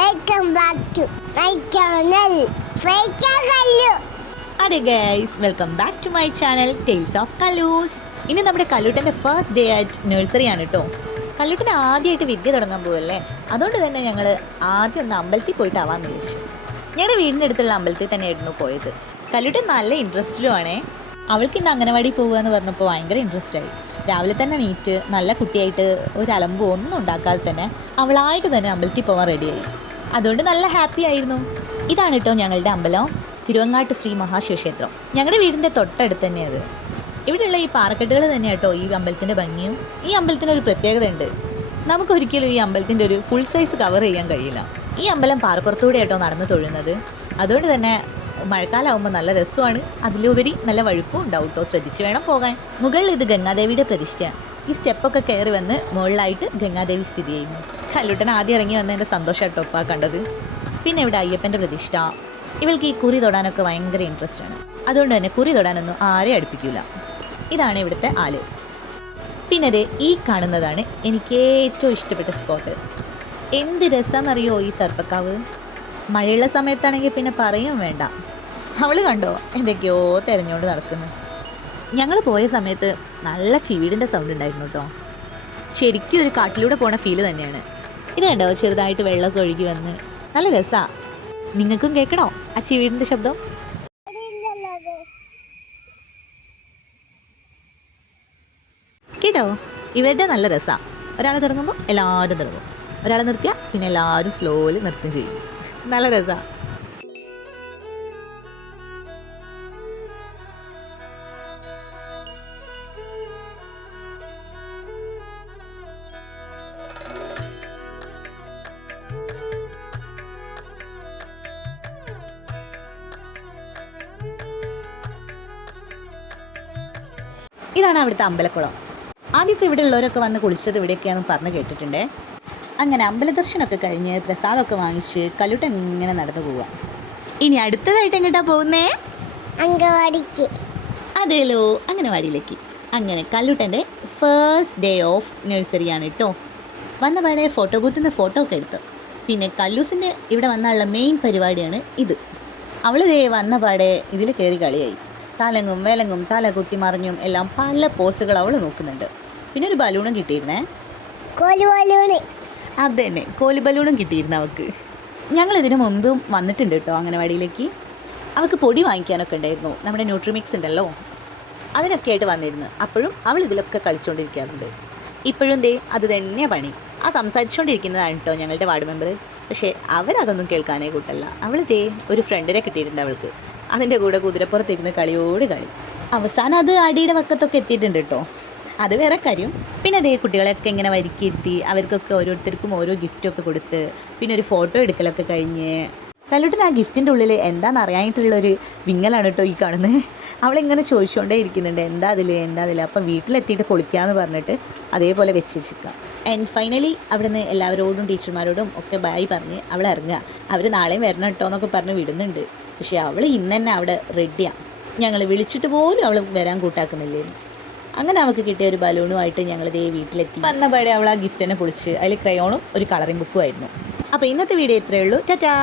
Welcome back to my channel Kallu. അതെ guys, welcome back to my channel tales of Kallu's. ഇനി നമ്മുടെ കല്ലൂട്ടൻ്റെ first day at nursery ആണ് കേട്ടോ. കല്ലൂട്ടന് ആദ്യമായിട്ട് വിദ്യ തുടങ്ങാൻ പോവല്ലേ, അതുകൊണ്ട് തന്നെ ഞങ്ങൾ ആദ്യം ഒന്ന് അമ്പലത്തിൽ പോയിട്ടാവാന്ന് വിചാരിച്ചു. ഞങ്ങളുടെ വീടിൻ്റെ അടുത്തുള്ള അമ്പലത്തിൽ തന്നെയായിരുന്നു പോയത്. കല്ലൂട്ടൻ നല്ല ഇൻട്രസ്റ്റിലുമാണേ. അവൾക്ക് ഇന്ന് അംഗനവാടി പോകുക എന്ന് പറഞ്ഞപ്പോൾ ഭയങ്കര ഇൻട്രസ്റ്റ് ആയി. രാവിലെ തന്നെ നീറ്റ് നല്ല കുട്ടിയായിട്ട് ഒരു അലമ്പോ ഒന്നും ഉണ്ടാക്കാതെ തന്നെ അവളായിട്ട് തന്നെ അമ്പലത്തിൽ പോകാൻ റെഡിയായി. അതുകൊണ്ട് നല്ല ഹാപ്പി ആയിരുന്നു. ഇതാണ് കേട്ടോ ഞങ്ങളുടെ അമ്പലം, തിരുവങ്ങാട്ട് ശ്രീ മഹാശിവക്ഷേത്രം. ഞങ്ങളുടെ വീടിൻ്റെ തൊട്ടടുത്ത് തന്നെ അത്. ഇവിടെയുള്ള ഈ പാറക്കെട്ടുകൾ തന്നെ കേട്ടോ ഈ അമ്പലത്തിൻ്റെ ഭംഗിയും. ഈ അമ്പലത്തിനൊരു പ്രത്യേകത ഉണ്ട്, നമുക്കൊരിക്കലും ഈ അമ്പലത്തിൻ്റെ ഒരു ഫുൾ സൈസ് കവർ ചെയ്യാൻ കഴിയില്ല. ഈ അമ്പലം പാറപ്പുറത്തൂടെ കേട്ടോ നടന്ന് തൊഴുന്നത്. അതുകൊണ്ട് തന്നെ മഴക്കാലമാകുമ്പോൾ നല്ല രസമാണ്, അതിലുപരി നല്ല വഴുക്കും ഉണ്ടാവും കേട്ടോ. ശ്രദ്ധിച്ച് വേണം പോകാൻ. മുകളിൽ ഇത് ഗംഗാദേവിയുടെ പ്രതിഷ്ഠയാണ്. ഈ സ്റ്റെപ്പൊക്കെ കയറി വന്ന് മുകളിലായിട്ട് ഗംഗാദേവി സ്ഥിതി ചെയ്യുന്നു. കല്ലൂട്ടൻ ആദ്യം ഇറങ്ങി വന്നതിൻ്റെ സന്തോഷം കേട്ടോ ഇപ്പം കണ്ടത്. പിന്നെ ഇവിടെ അയ്യപ്പൻ്റെ പ്രതിഷ്ഠ. ഇവൾക്ക് ഈ കുറി തൊടാനൊക്കെ ഭയങ്കര ഇൻട്രസ്റ്റ് ആണ്. അതുകൊണ്ട് തന്നെ കുറി തൊടാനൊന്നും ആരെയും അടുപ്പിക്കില്ല. ഇതാണ് ഇവിടുത്തെ ആല്. പിന്നെ അത് ഈ കാണുന്നതാണ് എനിക്ക് ഏറ്റവും ഇഷ്ടപ്പെട്ട സ്പോട്ട്. എന്ത് രസമെന്നറിയോ ഈ സർപ്പക്കാവ്. മഴയുള്ള സമയത്താണെങ്കിൽ പിന്നെ പറയും വേണ്ട. അവൾ കണ്ടോ എന്തൊക്കെയോ തിരഞ്ഞുകൊണ്ട് നടക്കുന്നു. ഞങ്ങൾ പോയ സമയത്ത് നല്ല ചീവീടിൻ്റെ സൗണ്ട് ഉണ്ടായിരുന്നു കേട്ടോ. ശരിക്കും ഒരു കാട്ടിലൂടെ പോണ ഫീല് തന്നെയാണ്. ഇത് കണ്ടോ ചെറുതായിട്ട് വെള്ളമൊക്കെ ഒഴുകി വന്ന് നല്ല രസമാണ്. നിങ്ങൾക്കും കേൾക്കണോ ആ ചീവീടിൻ്റെ ശബ്ദം? കേട്ടോ, ഇവരുടെ നല്ല രസമാണ്. ഒരാൾ തുടങ്ങുമ്പോൾ എല്ലാവരും തുടങ്ങും, ഒരാൾ നിർത്തിയാൽ പിന്നെ എല്ലാവരും സ്ലോയിൽ നൃത്തം ചെയ്യും. നല്ല രസമാണ്. ഇതാണ് അവിടുത്തെ അമ്പലക്കുളം. ആദ്യമൊക്കെ ഇവിടെ ഉള്ളവരൊക്കെ വന്ന് കുളിച്ചത് ഇവിടെയൊക്കെയാണെന്ന് പറഞ്ഞ് കേട്ടിട്ടുണ്ടേ. അങ്ങനെ അമ്പലദർശനമൊക്കെ കഴിഞ്ഞ് പ്രസാദമൊക്കെ വാങ്ങിച്ച് കല്ലൂട്ടൻ ഇങ്ങനെ നടന്നു പോവുക. ഇനി അടുത്തതായിട്ട് എങ്ങോട്ടാ പോകുന്നേ? അംഗൻവാടിക്ക്. അതേലോ, അംഗനവാടിയിലേക്ക്. അങ്ങനെ കല്ലൂട്ടൻ്റെ ഫസ്റ്റ് ഡേ ഓഫ് നഴ്സറിയാണ് കേട്ടോ. വന്ന പാടെ ഫോട്ടോ ബൂത്തിൽ നിന്ന് ഫോട്ടോ ഒക്കെ എടുത്തു. പിന്നെ കല്ലൂസിൻ്റെ ഇവിടെ വന്നുള്ള മെയിൻ പരിപാടിയാണ് ഇത്. അവൾ ദേ വന്ന പാടെ ഇതിൽ കയറി കളിയായി. തലങ്ങും വിലങ്ങും തല കുത്തി മറിഞ്ഞും എല്ലാം പല പോസുകൾ അവൾ നോക്കുന്നുണ്ട്. പിന്നെ ഒരു ബലൂണും കിട്ടിയിരുന്നേ. അത് തന്നെ, കോലി ബലൂണും കിട്ടിയിരുന്നു അവൾക്ക്. ഞങ്ങളിതിനു മുമ്പും വന്നിട്ടുണ്ട് കേട്ടോ അംഗനവാടിയിലേക്ക്. അവൾക്ക് പൊടി വാങ്ങിക്കാനൊക്കെ ഉണ്ടായിരുന്നു. നമ്മുടെ ന്യൂട്രിമിക്സ് ഉണ്ടല്ലോ, അതിനൊക്കെ ആയിട്ട് വന്നിരുന്നു. അപ്പോഴും അവൾ ഇതിലൊക്കെ കളിച്ചുകൊണ്ടിരിക്കാറുണ്ട്. ഇപ്പോഴും ദേ അത് തന്നെയാണ് പണി. ആ സംസാരിച്ചുകൊണ്ടിരിക്കുന്നതാണ് കേട്ടോ ഞങ്ങളുടെ വാർഡ് മെമ്പർ. പക്ഷേ അവരതൊന്നും കേൾക്കാനേ കൂട്ടല്ല. അവൾ ദേ ഒരു ഫ്രണ്ടിനെ കിട്ടിയിട്ടുണ്ട് അവൾക്ക്. അതിൻ്റെ കൂടെ കുതിരപ്പുറത്തിരുന്ന് കളിയോട് കളി. അവസാനം അത് അടിയുടെ വക്കത്തൊക്കെ എത്തിയിട്ടുണ്ട് കേട്ടോ, അത് വേറെ കാര്യം. പിന്നെ അതേ കുട്ടികളെയൊക്കെ ഇങ്ങനെ വരിക്കിരുത്തി അവർക്കൊക്കെ ഓരോരുത്തർക്കും ഓരോ ഗിഫ്റ്റൊക്കെ കൊടുത്ത് പിന്നെ ഒരു ഫോട്ടോ എടുക്കലൊക്കെ കഴിഞ്ഞ് കല്ലൂട്ടൻ ആ ഗിഫ്റ്റിൻ്റെ ഉള്ളിൽ എന്താണെന്ന് അറിയാനായിട്ടുള്ളൊരു വിങ്ങലാണ് കേട്ടോ ഈ കാണുന്നത്. അവളിങ്ങനെ ചോദിച്ചുകൊണ്ടേ ഇരിക്കുന്നുണ്ട് എന്താ അതിൽ. അപ്പം വീട്ടിലെത്തിയിട്ട് പൊളിക്കാമെന്ന് പറഞ്ഞിട്ട് അതേപോലെ വെച്ചിരിക്കുക. ആൻഡ് ഫൈനലി അവിടുന്ന് എല്ലാവരോടും ടീച്ചർമാരോടും ഒക്കെ ബൈ പറഞ്ഞ് അവൾ ഇറങ്ങുക. അവർ നാളെയും വരണം കേട്ടോ എന്നൊക്കെ പറഞ്ഞ് വിടുന്നുണ്ട്. പക്ഷേ അവൾ ഇന്ന് തന്നെ അവിടെ റെഡിയാണ്. ഞങ്ങൾ വിളിച്ചിട്ട് പോലും അവൾ വരാൻ കൂട്ടാക്കുന്നില്ലേന്ന്. അങ്ങനെ അവൾക്ക് കിട്ടിയ ഒരു ബലൂണുമായിട്ട് ഞങ്ങൾ ഇതേ വീട്ടിലെത്തി. വന്ന പാടെ അവൾ ആ ഗിഫ്റ്റ് തന്നെ പൊളിച്ച് അതിൽ ക്രയോണും ഒരു കളറിംഗ് ബുക്കും ആയിരുന്നു. അപ്പോൾ ഇന്നത്തെ വീഡിയോ ഇത്രയേ ഉള്ളൂ. ടാറ്റാ.